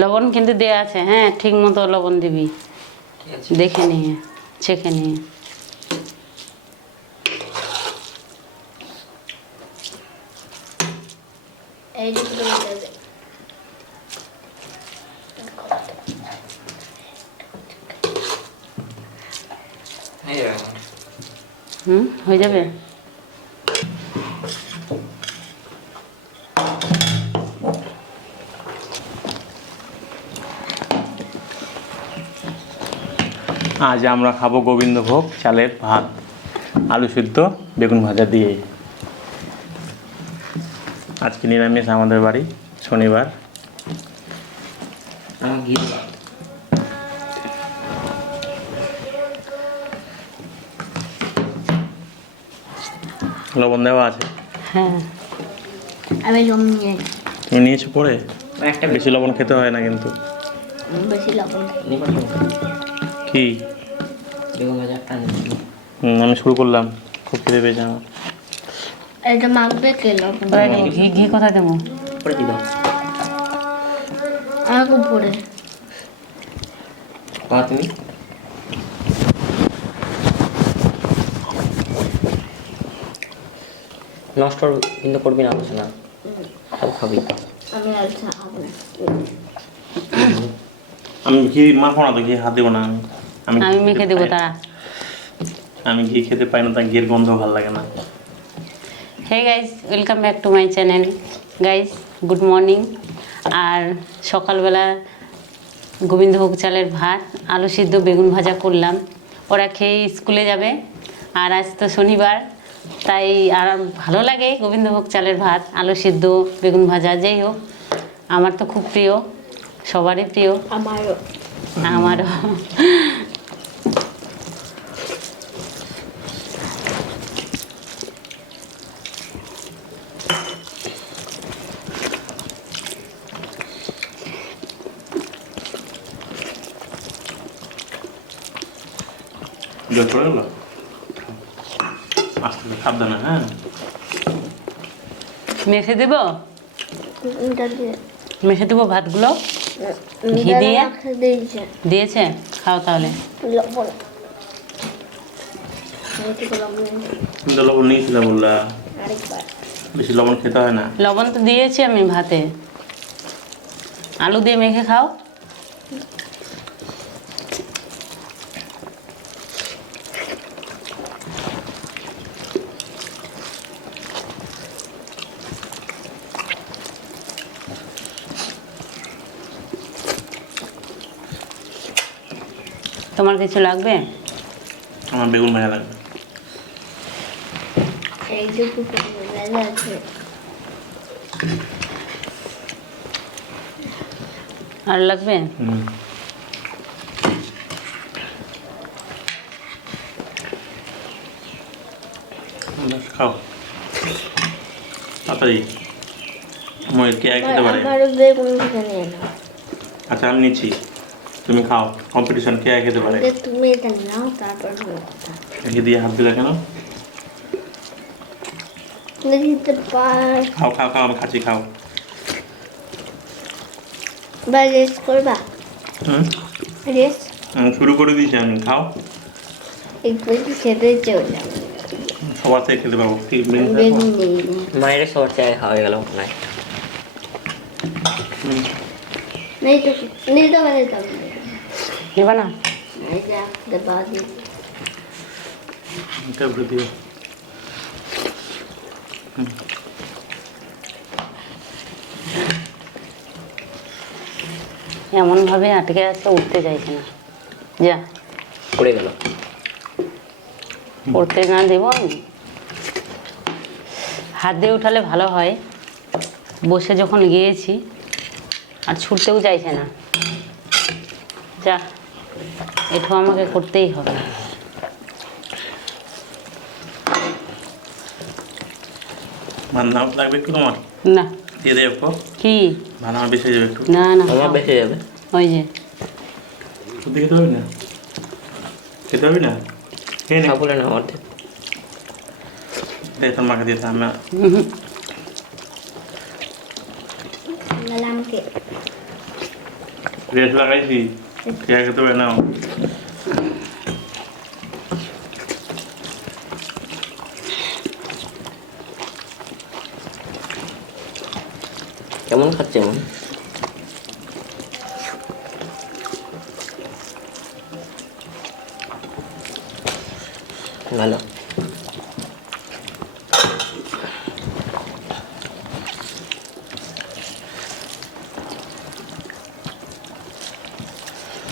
লবণ কিন্তু দেয়া আছে, হ্যাঁ ঠিক মতো লবণ দিবি, দেখে নিয়ে চেখে নিয়ে। হয়ে যাবে। আজ আমরা খাবো গোবিন্দভোগ চালের ভাত, আলু সিদ্ধ বেগুন ভাজা দিয়ে। আজকে নিরামিষ আমাদের বাড়ি, শনিবার। লবণ দেওয়া আছে? হ্যাঁ আমি লবণ তুমি নিয়েছো পরে? একটা বেশি লবণ খেতে হয় না কিন্তু। বেশি লবণ কি আমি শুরু করলাম, খুব খেতে পেয়েছে আমার। এটা মাখবে কে লবণ? ঘি ঘি কোথায় দেবো? পরে দিবা আর উপরে তুমি নষ্ট কিন্তু করবি না, আলোচনা সব খাবি। আমি আলসা খাবো। আমি ঘি মাখো না তো, ঘি হাত দেবো না। আমি মেখে দেবো তারা। আমি ঘি খেতে পাই না, তাই ঘির গন্ধ ভালো লাগে না। Hey guys, welcome back to my channel. Guys good morning. আর সকালবেলা গোবিন্দভোগ চালের ভাত, আলু সিদ্ধ বেগুন ভাজা করলাম। ওরা খেয়ে স্কুলে যাবে, আর আজ তো শনিবার, তাই আর ভালো লাগে গোবিন্দভোগ চালের ভাত, আলু সিদ্ধ বেগুন ভাজা। যাই হোক, আমার তো খুব প্রিয়, সবারই প্রিয়, আমারও। আমারও। জল পড়ে গেল, আস্তে আস্তে সাবধানে। হ্যাঁ মেখে দেবো, মেখে দেবো ভাতগুলো ঘি দিয়ে। দিয়েছে, খাও তাহলে। তুমি তো লবণ নিয়েছিলে বললা, বেশি লবণ খেতে হয় না। লবণ তো দিয়েছি আমি ভাতে, আলু দিয়ে মেখে খাও। তোমার কিছু লাগবে? আমার বেগুন ভাজা লাগবে। আর লাগবে? খাও তাড়াতাড়ি, ময়ের কে খেতে পারে? আচ্ছা আমি নিচ্ছি, তুমি খাও। কম্পিটিশন কে খেতে পারে? তুমি এটা নাও, তারপর ঘি দিয়ে হাত দিলে কেন? খাও খাও খাও, আমি খাচ্ছি, খাও। রেস্ট করবা? রেস্ট শুরু করে দিয়েছি আমি, খাও। একটু খেতে চলে সবার থেকে খেতে পাবো। মায়ের সবার চায় খাওয়া গেল না। नहीं तो नहीं तो मैंने तब নেবা না? नहीं जा दबा दी এটা করে দিও। এমনভাবে আটকে আছে, উঠতে চাইছে না। যা পড়ে গেল, পড়তে না দেবো আমি। হাত দিয়ে উঠালে ভালো হয়, বসে যখন গিয়েছি আর ছুটতেও চাইছে না। যা, এটু আমাকে করতেই হবে। রান্না লাগবে একটু তোমার না দিয়ে দেবে একটু কি রান্না বেশি যাবে একটু না না আমার বেশি যাবে ওই যে তুই খেতে পারবি না খেতে পারবি না খেয়ে নে খাবো না অর্ধেক দে তোর মাকে দিয়ে আমি হুম, আমাকে রেস্ট লাগাইছি খেয়ে খেতে হবে না কেমন খাচ্ছে এমন ভালো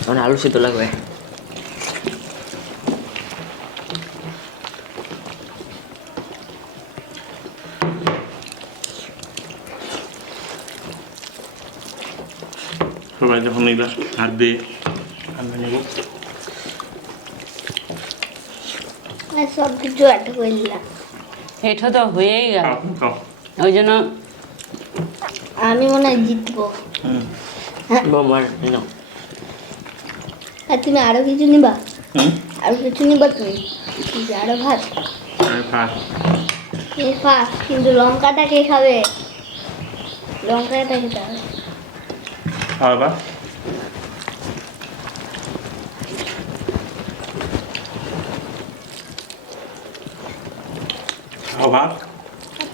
আমার আলু সিদ্ধ লাগবে সবাই যখন নিবা হাত দিয়ে আমরা নেব আর সব কিছু একটা করে দিলাম। এটা তো হয়েই গেল খাও খাও ওই জন্য আমি মনে হয় জিতবো। হুম বৌমার নাও আর তুমি আরো কিছু নিবা? হুম আরো কিছু নিবা তুমি? কি যে আরো ভাত? আমি ফার্স্ট তুমি ফার্স্ট, কিন্তু লঙ্কাটা কে খাবে? লঙ্কাটা খেতে হবে। খাওয়া বা খাও ভাত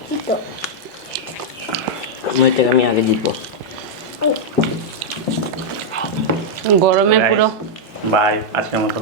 কি তো আমার থেকে আমি আগে জিতবো গরমে পুরো বাই আজকের মতো